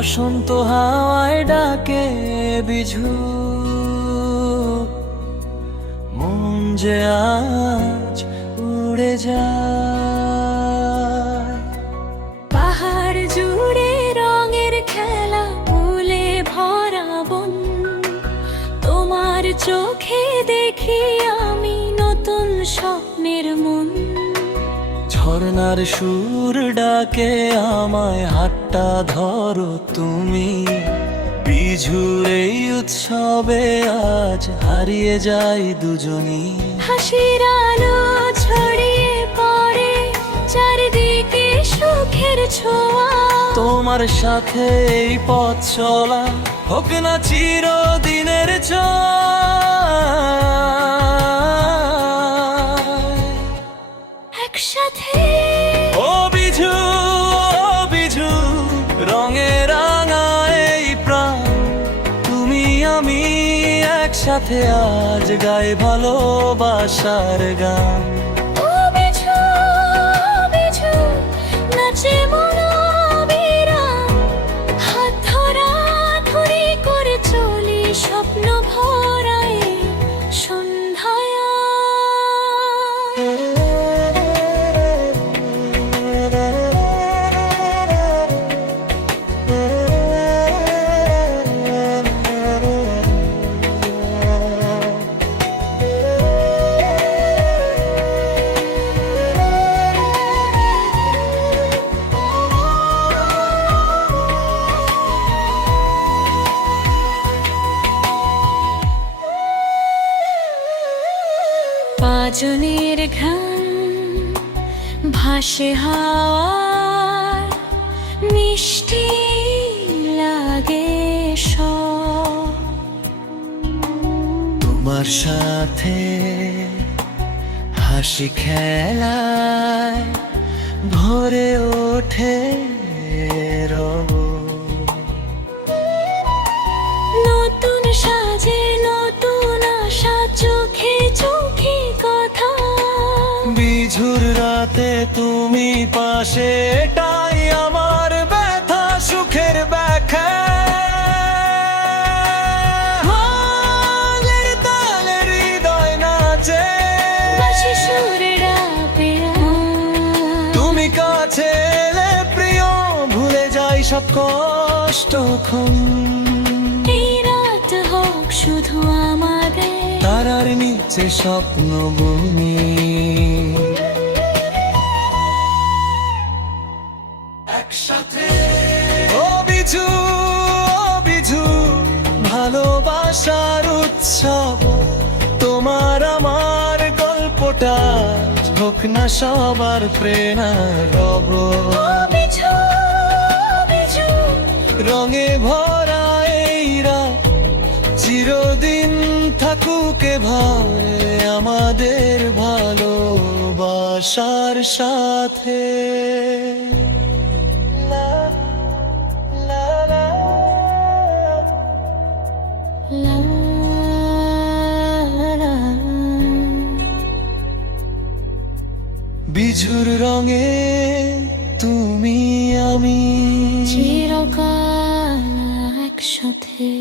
বসন্ত হাওয়ায় ডাকে বিঝু, মন যে আজ উড়ে যায়। পাহাড় জুড়ে রঙের খেলা, ফুলে ভরা বন, তোমার চোখে দেখি আমি নতুন স্বপ্নের মন। ঝর্ণার সুর ডাকে আমায়, হাতটা ধরো তুমি। বিঝুর এই উৎসবে আজ হারিয়ে যাই দুজনই। হাসির আলো ছড়িয়ে পড়ে চারিদিকে, সুখের ছোঁয়া। তোমার সাথে এই পথ চলা হোক না চিরদিনের জয়। একসাথে ও বিঝু, ও বিঝু, রঙে রাঙা এই প্রাণ। তুমি আমি একসাথে আজ গাই ভালোবাসার গান। ও বিঝু, বিঝু, নাচে মন অবিরাম। হাত ধরা ধরি করে চলি স্বপ্ন ভরায় সন্ধ্যায়। পাঁচনের ঘ্রাণ ভাসে হাওয়ায়, মিষ্টি লাগে সব। তোমার সাথে হাসি খেলায় ভরে ওঠে রব। নতুন সাজে নতুন আশা, চোখে চোখে কথা। বিঝুর রাতে তুমি পাশে, এটাই আমার ব্যথা সুখের ব্যাখ্যা। হালের তালে হৃদয় নাচে, বাঁশি সুরে ডাকে তুমি কাছে এলে প্রিয়, ভুলে যাই সব কষ্টক্ষণ। এই রাত হোক শুধু আমাদের, তারার নিচে স্বপ্ন ভূমি। একসাথে ও বিঝু, ও বিঝু, ভালোবাসার উৎসব। তোমার আমার গল্পটা হোক না সবার প্রেরণার রব। ও বিঝু, বিঝু, রঙে ভরা এই রাত চিরদিন থাকুক ভাই আমাদের ভালোবাসার সাথে। লা, লা, লা। লা, লা। বিঝুর রঙে তুমি আমি চিরকাল একসাথে।